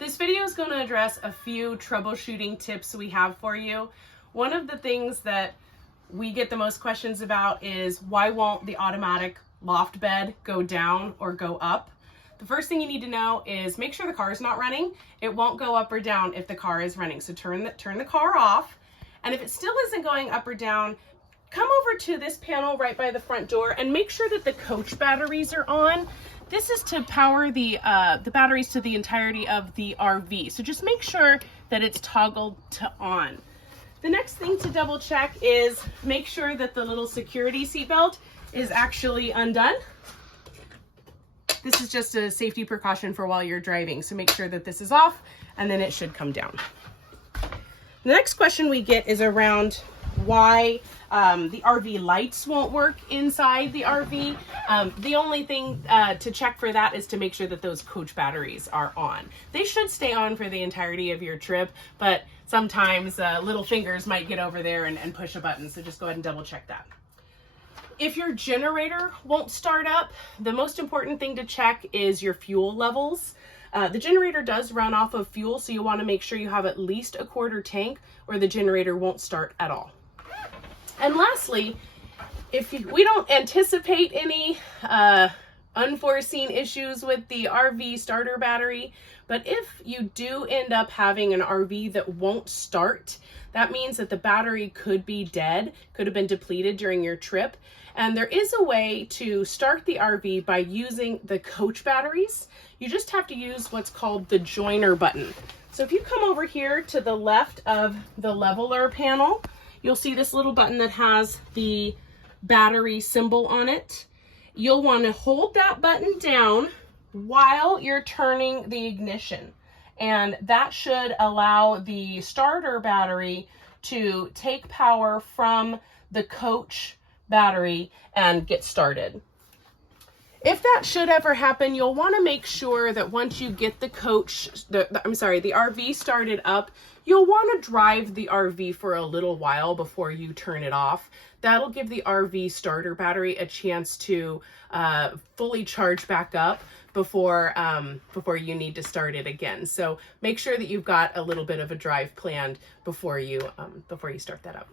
This video is going to address a few troubleshooting tips we have for you. One of the things that we get the most questions about is why won't the automatic loft bed go down or go up? The first thing you need to know is make sure the car is not running. It won't go up or down if the car is running. So turn the car off. And if it still isn't going up or down, come over to this panel right by the front door and make sure that the coach batteries are on. This is to power the batteries to the entirety of the RV. So just make sure that it's toggled to on. The next thing to double check is make sure that the little security seatbelt is actually undone. This is just a safety precaution for while you're driving. So make sure that this is off and then it should come down. The next question we get is around why the RV lights won't work inside the RV. The only thing to check for that is to make sure that those coach batteries are on. They should stay on for the entirety of your trip, but sometimes little fingers might get over there and push a button, so just go ahead and double check that. If your generator won't start up, the most important thing to check is your fuel levels. The generator does run off of fuel, so you want to make sure you have at least a quarter tank or the generator won't start at all. And lastly, we don't anticipate any unforeseen issues with the RV starter battery, but if you do end up having an RV that won't start, that means that the battery could be dead, could have been depleted during your trip. And there is a way to start the RV by using the coach batteries. You just have to use what's called the joiner button. So if you come over here to the left of the leveler panel, you'll see this little button that has the battery symbol on it. You'll want to hold that button down while you're turning the ignition. And that should allow the starter battery to take power from the coach battery and get started. If that should ever happen, you'll want to make sure that once you get the RV started up, you'll want to drive the RV for a little while before you turn it off. That'll give the RV starter battery a chance to fully charge back up before you need to start it again. So make sure that you've got a little bit of a drive planned before you start that up.